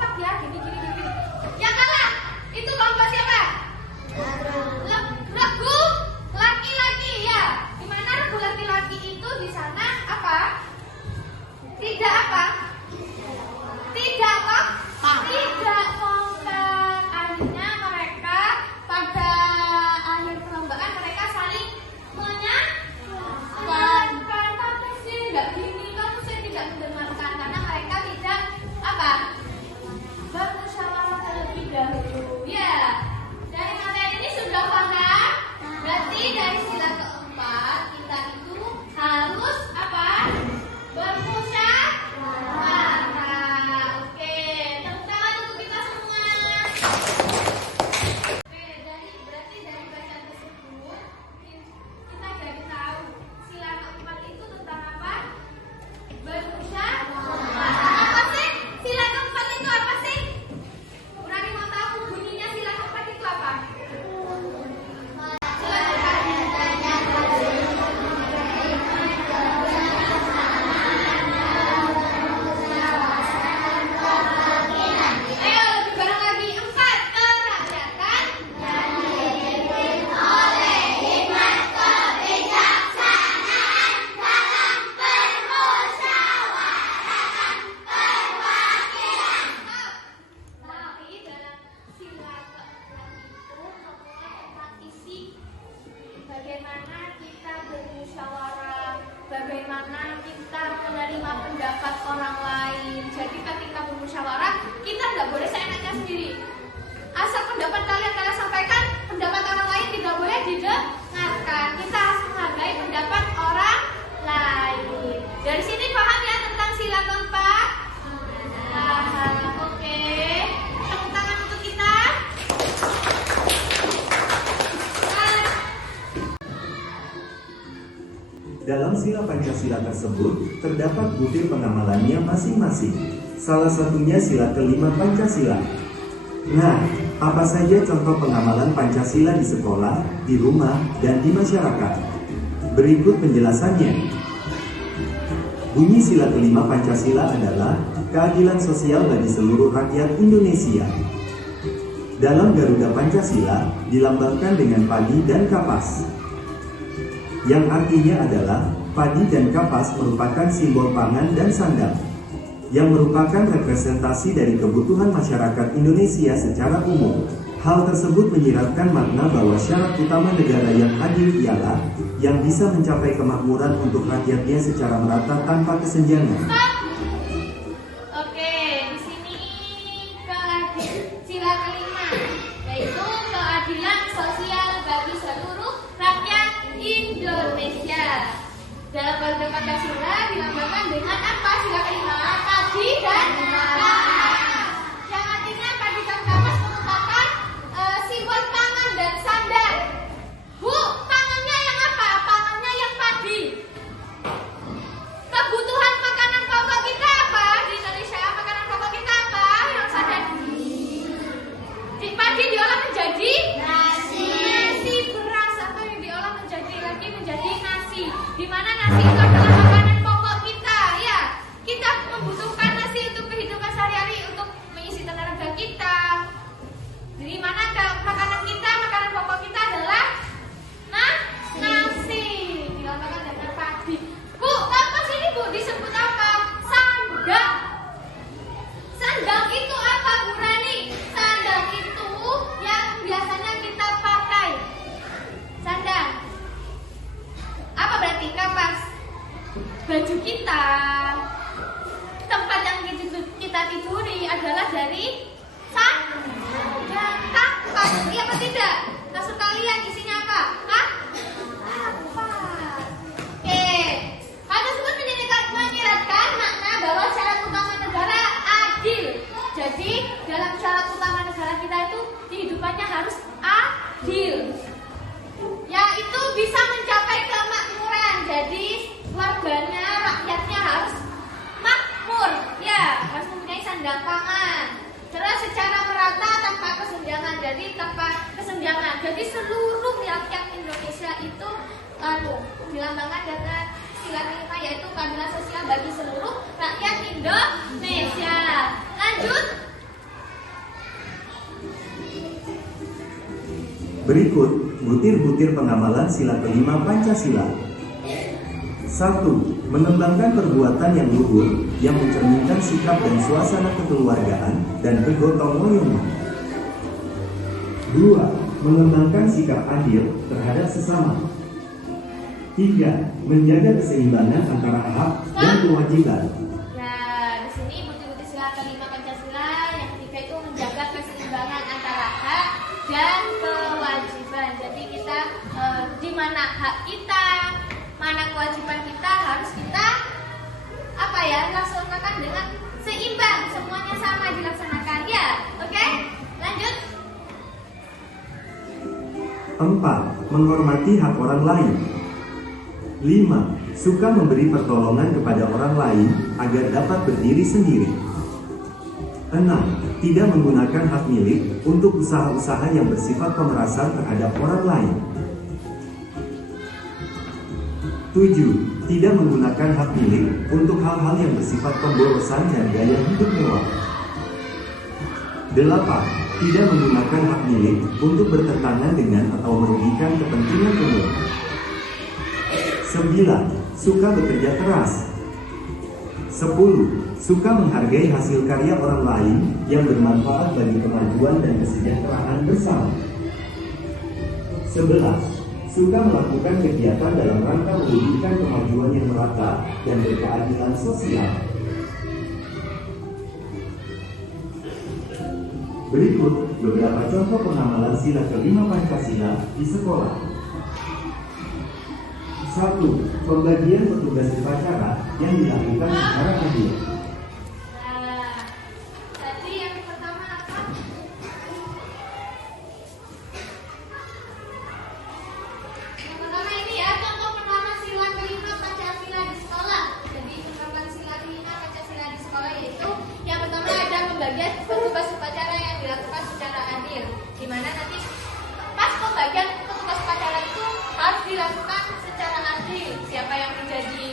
kompak ya, gini gini gini. Yang kalah itu kelompok siapa? Regu laki-laki ya. Di mana regu laki-laki itu di sana apa? Tidak apa? Tidak apa? Tidak kompak. Akhirnya mereka pada akhir perlombaan mereka saling menyalahkan. Tapi sih nggak gini, kamu sih tidak mendengarkan karena mereka tidak apa? Bermusyawarah terlebih dahulu. Ya, dari materi ini sudah paham? Berarti dari sila keempat kita itu harus apa? Bermusyawarah. Oke, tepuk tangan untuk kita semua. Oke, berarti dari bacaan tersebut kita jadi tahu sila keempat itu tentang apa? Bermusyawarah. Apa sih? Sila keempat itu apa sih? Berani mau tahu bunyinya sila keempat itu apa? Ayo lebih bareng lagi. 4. Kerakyatan yang dipimpin oleh hikmat kebijaksanaan dalam permusyawaratan perwakilan. Tapi dalam sila keempat itu semua tentang isi bagaimana kita bermusyawarah, bagaimana kita menerima pendapat orang lain. Jadi ketika bermusyawarah kita nggak boleh seenaknya sendiri. Asal pendapat kalian sampaikan, pendapat orang lain tidak boleh didengarkan. Kita harus menghargai pendapat orang lain. Dari sini paham ya tentang sila keempat? Paham. Oke. Tepuk tangan untuk kita. Dalam sila Pancasila tersebut, terdapat butir pengamalannya masing-masing. Salah satunya sila kelima Pancasila. Nah, apa saja contoh pengamalan Pancasila di sekolah, di rumah, dan di masyarakat? Berikut penjelasannya. Bunyi sila kelima Pancasila adalah keadilan sosial bagi seluruh rakyat Indonesia. Dalam Garuda Pancasila, dilambangkan dengan padi dan kapas, yang artinya adalah padi dan kapas merupakan simbol pangan dan sandang, yang merupakan representasi dari kebutuhan masyarakat Indonesia secara umum. Hal tersebut menyiratkan makna bahwa syarat utama negara yang adil ialah yang bisa mencapai kemakmuran untuk rakyatnya secara merata tanpa kesenjangan. Oke, di sini sila kelima yaitu keadilan sosial bagi seluruh rakyat Indonesia. Dalam Garuda Pancasila dilambangkan dengan apa sila kelima? Padi dan kapas. Yang artinya padi dan kapas merupakan simbol pangan dan sandang. Bu, pangannya yang apa? Pangannya yang padi. Kebutuhan makanan pokok kita apa di Indonesia? Makanan pokok kita apa? Yang sadar? Padi diolah menjadi nasi beras atau yang diolah menjadi nasi. Di mana nasi itu adalah makanan pokok kita, ya. Kita membutuhkan nasi untuk kehidupan sehari-hari untuk mengisi tenaga kita. Di mana makanan kita, makanan pokok kita adalah nasi. Dilambangkan dengan padi. Bu, kapas ini Bu disebut apa? Sandang. Sandang itu apa Bu Rani? Sandang itu yang biasanya kita pakai. Sandang. Apa berarti kapas? Baju kita. Tempat yang kita tiduri adalah dari sandang. Kapas. Iya apa tidak? Kasur kalian isinya apa? Kapas. Oke. Hal tersebut menyiratkan makna bahwa syarat utama negara adil. Jadi dalam syarat utama negara kita itu kehidupannya harus adil, yaitu bisa mencapai kemakmuran. Jadi warganya, rakyatnya harus makmur, ya, harus mempunyai sandang pangan. Terus secara merata tanpa kesenjangan. Jadi tanpa kesenjangan. Jadi seluruh rakyat Indonesia itu dilambangkan dengan sila kelima yaitu keadilan sosial bagi seluruh rakyat Indonesia. Lanjut. Berikut butir-butir pengamalan sila kelima Pancasila. 1. Mengembangkan perbuatan yang luhur yang mencerminkan sikap dan suasana kekeluargaan dan bergotong royong. 2. Mengembangkan sikap adil terhadap sesama. 3. Menjaga keseimbangan antara hak dan kewajiban. Nah, di sini butir-butir sila kelima Pancasila yang ketiga itu menjaga keseimbangan antara hak dan kewajiban. Jadi kita di mana hak kita, mana kewajiban kita harus kita laksanakan dengan seimbang, semuanya sama dilaksanakan ya. Oke? Lanjut. 4. Menghormati hak orang lain. 5. Suka memberi pertolongan kepada orang lain agar dapat berdiri sendiri. 6. Tidak menggunakan hak milik untuk usaha-usaha yang bersifat pemerasan terhadap orang lain. 7. Tidak menggunakan hak milik untuk hal-hal yang bersifat pemborosan dan gaya hidup mewah. 8. Tidak menggunakan hak milik untuk bertentangan dengan atau merugikan kepentingan umum. 9. Suka bekerja keras. 10. Suka menghargai hasil karya orang lain yang bermanfaat bagi kemajuan dan kesejahteraan bersama. 11. Suka melakukan kegiatan dalam rangka mewujudkan kemajuan yang merata dan berkeadilan sosial. Berikut beberapa contoh pengamalan sila kelima Pancasila di sekolah. 1. Pembagian petugas upacara yang dilakukan secara adil. Nah, tadi yang pertama apa? Yang pertama ini ya, contoh penerapan sila kelima Pancasila di sekolah. Jadi penerapan sila kelima Pancasila di sekolah yaitu yang pertama ada pembagian petugas upacara yang dilakukan secara adil. Di mana nanti pas pembagian petugas upacara itu harus dilakukan secara adil. Siapa yang menjadi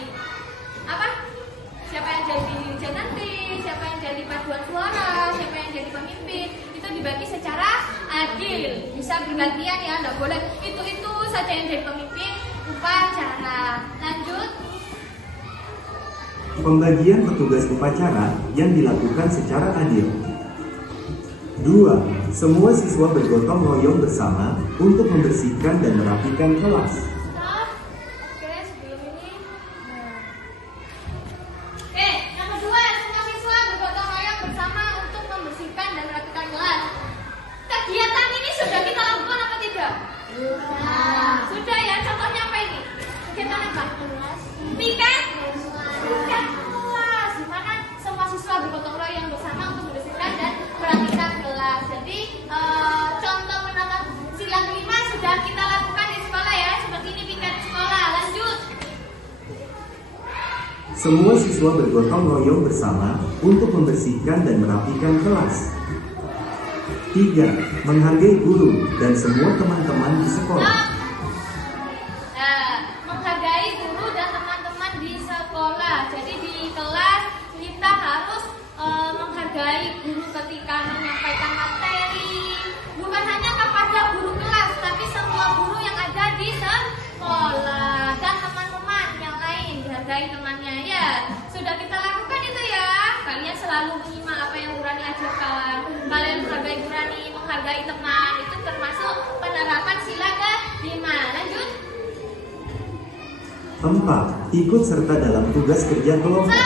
siapa yang jadi dirjen nanti, siapa yang jadi paduan suara, siapa yang jadi pemimpin, itu dibagi secara adil. Bisa bergantian ya, nggak boleh itu saja yang jadi pemimpin upacara. Lanjut. Pembagian petugas upacara yang dilakukan secara adil. 2. Semua siswa bergotong royong bersama untuk membersihkan dan merapikan kelas. Oke, sebelum ini. Oke, yang kedua, semua siswa bergotong royong bersama untuk membersihkan dan merapikan kelas. Kegiatan ini sudah kita lakukan apa tidak? Sudah ya, contohnya apa ini? Kegiatan apa? Piket kelas. Di mana semua siswa bergotong royong bersama untuk membersihkan dan merapikan kelas. Jadi contoh penerapan sila kelima sudah kita lakukan di sekolah ya, seperti ini piket sekolah. Lanjut. Semua siswa bergotong royong bersama untuk membersihkan dan merapikan kelas. 3. Menghargai guru dan semua teman-teman di sekolah. Nah, menghargai guru dan teman-teman di sekolah. Jadi di kelas kita harus menghargai guru ketika menyampaikan materi. Bukan hanya kepada guru kelas, tapi semua guru yang ada di sekolah dan teman-teman yang lain, dihargai temannya ya. Sudah kita lakukan itu ya. Kalian selalu menyimak apa yang Burani ajarkan. Kalian menghargai Burani, menghargai teman, itu termasuk penerapan sila kelima. Lanjut. 4. Ikut serta dalam tugas kerja kelompok.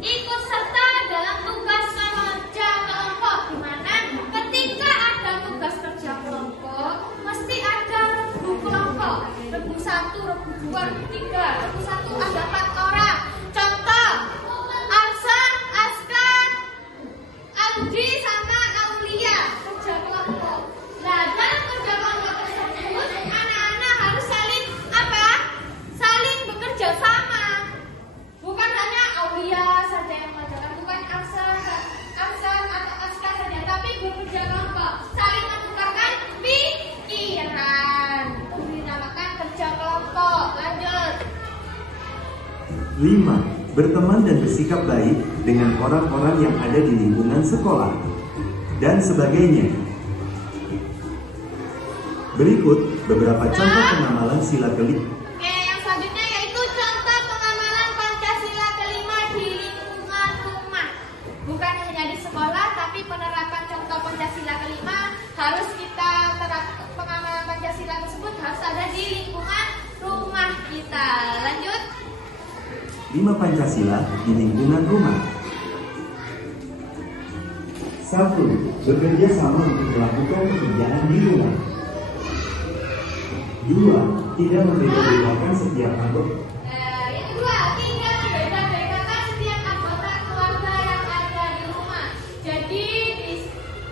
Ikut serta dalam tugas kerja kelompok, di mana ketika ada tugas kerja kelompok mesti ada rebu kelompok, rebu 1, rebu 2, rebu 3, rebu 1 ada 4 orang. Contoh Arsan, Askar, Aldi sama Aulia kerja kelompok. Nah, dalam kerja kelompok tersebut anak-anak harus saling saling bekerja sama. Bukan hanya Aulia saja yang mengajarkan, bukan Arsan atau Askar saja, tapi bekerja kelompok, saling mengumpulkan pikiran. Itu dinamakan kerja kelompok. Lanjut. 5. Berteman dan bersikap baik dengan orang-orang yang ada di lingkungan sekolah dan sebagainya. Berikut beberapa contoh pengamalan sila kelima. Oke, yang selanjutnya yaitu contoh pengamalan Pancasila kelima di lingkungan rumah. Bukan hanya di sekolah, tapi penerapan contoh Pancasila kelima harus kita terapkan. Pengamalan Pancasila tersebut harus ada di lingkungan rumah kita. Lanjut. 5 Pancasila di lingkungan rumah. 1. Bekerja sama untuk melakukan pekerjaan di rumah. 2. Tidak membeda-bedakan setiap anggota. Yang kedua, tidak membeda-bedakan setiap anggota keluarga yang ada di rumah. Jadi di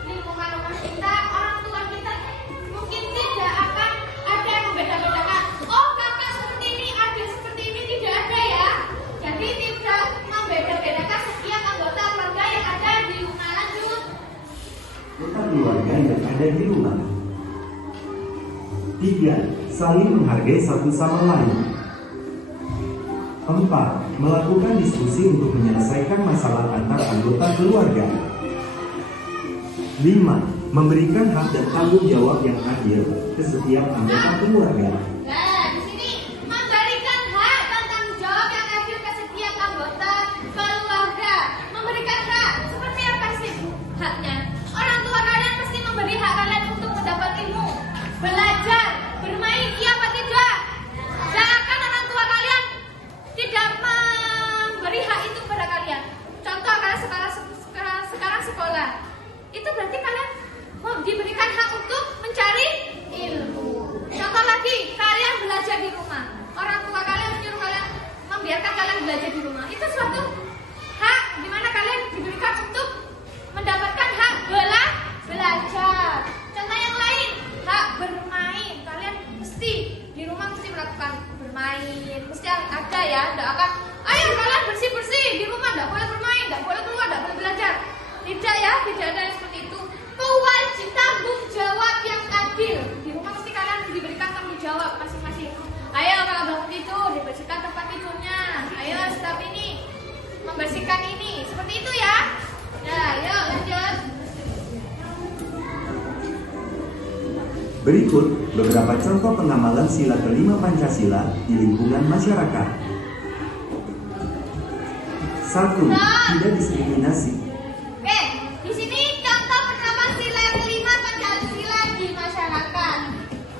lingkungan rumah kita, orang tua kita mungkin tidak akan ada yang membeda-bedakan. Oh, kakak seperti ini, adik seperti ini, tidak ada ya. Jadi tidak membeda-bedakan setiap anggota keluarga yang ada di rumah. Lanjut. Anggota keluarga yang ada di rumah. 3. Saling menghargai satu sama lain. 4. Melakukan diskusi untuk menyelesaikan masalah antar anggota keluarga. 5. Memberikan hak dan tanggung jawab yang adil ke setiap anggota keluarga. Nah, di sini memberikan hak dan tanggung jawab yang adil ke setiap anggota keluarga. Memberikan hak seperti apa sih haknya? Orang tua kalian pasti memberi hak kalian untuk mendapat ilmu, belajar, bermain, iya apa tidak? Jangan orang tua kalian tidak memberi hak itu kepada kalian. Contoh kalian sekarang sekolah, itu berarti kalian diberikan hak untuk mencari ilmu. Contoh lagi, kalian belajar di rumah. Orang tua kalian menyuruh kalian, membiarkan kalian belajar di rumah. Itu suatu hak di mana kalian diberikan untuk mendapatkan hak belajar. Contoh yang lain, hak bermain. Kalian mesti di rumah mesti melakukan bermain. Mesti ada ya, tidak akan. Ayo kalian bersih-bersih di rumah, tidak boleh bermain, tidak boleh keluar, tidak boleh belajar. Tidak ya, tidak ada yang seperti itu. Kewajiban tanggung jawab yang adil. Di rumah mesti kalian diberikan tanggung jawab masing-masing. Ayo kalau bangun tidur, dibersihkan tempat tidurnya. Ayo setelah ini, membersihkan ini. Seperti itu ya. Nah, yuk lanjut. Berikut beberapa contoh pengamalan sila kelima Pancasila di lingkungan masyarakat. 1. Tidak diskriminasi. Oke, di sini contoh penerapan sila kelima Pancasila di masyarakat.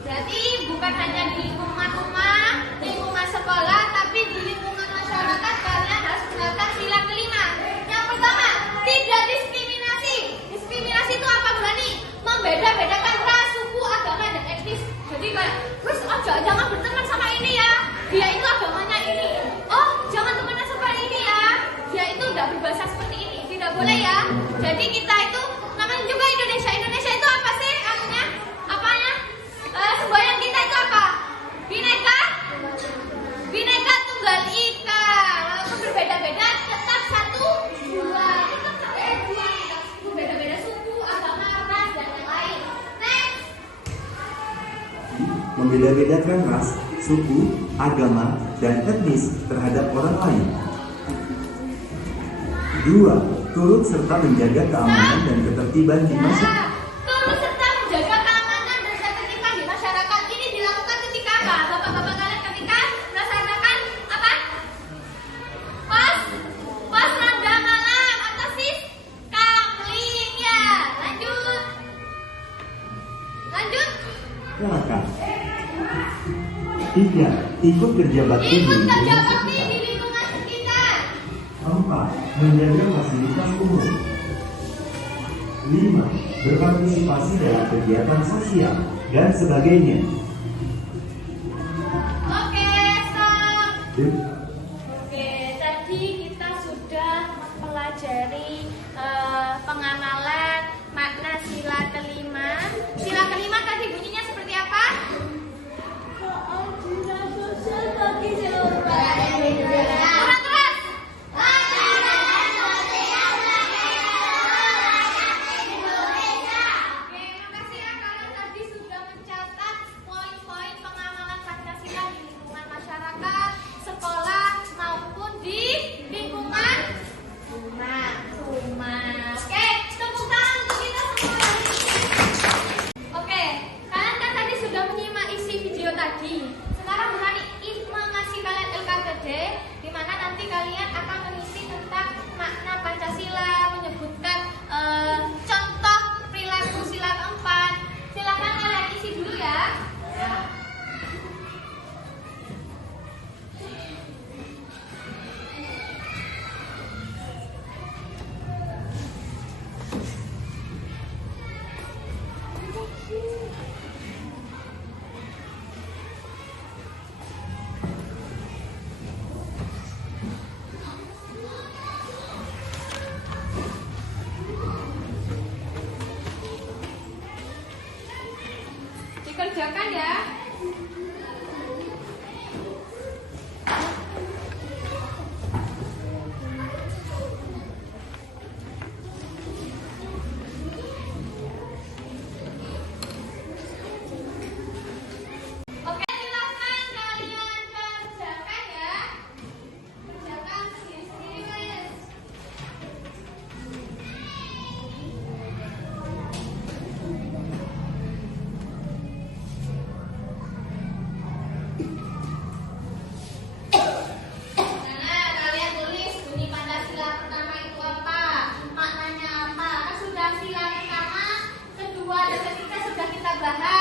Berarti bukan hanya di lingkungan rumah, lingkungan sekolah, tapi di lingkungan masyarakat kalian harus menerapkan sila kelima. Yang pertama, tidak diskriminasi. Diskriminasi itu apa berani? Membeda-bedakan ras, suku, agama, dan etnis. Jadi kayak, terus oh jangan berteman sama ini ya. Dia itu agamanya ini. Oh, jangan temenan sama ini ya. Dia itu tidak berbahasa seperti ini. Tidak boleh ya. Jadi kita itu namanya juga Indonesia. Indonesia itu apa sih? Artinya apanya? Semboyan kita itu apa? Bineka. Bineka Tunggal Ika. Walaupun berbeda-beda, tetap satu dua. Tetap satu dua. Berbeda-beda suku, agama, ras, dan yang lain. Next. Membeda-bedakan ras, suku, agama, dan etnis terhadap orang lain. 2. Turut serta menjaga keamanan dan ketertiban di masyarakat. Turut serta menjaga keamanan dan ketertiban di masyarakat ini dilakukan ketika apa? Bapak-bapak kalian ketika melaksanakan apa? Pos ronda malam atau sis kamling ya. Lanjut. Silakan. 3. Ikut kerja bakti di Ikut kerja lingkungan bakti sekitar. di lingkungan sekitar. 4. Menjaga fasilitas umum. 5. Berpartisipasi dalam kegiatan sosial dan sebagainya. Oke, stop. Oke. Oke, tadi kita sudah mempelajari pengamalan makna sila kelima. Sila kelima tadi bunyinya seperti apa? Keadilan sosial bagi seluruh rakyat Indonesia. Kurang keras. Keadilan sosial bagi seluruh rakyat Indonesia. Oke, makasih ya kalian tadi sudah mencatat poin-poin pengamalan Pancasila di lingkungan masyarakat, sekolah, kerjakan ya. Oke, silakan kalian kerjakan ya. Kerjakan sendiri-sendiri, guys. Nah, kalian tulis bunyi Pancasila pertama itu apa? Maknanya apa? Kan sudah sila pertama, kedua, dan ketiga sudah kita bahas.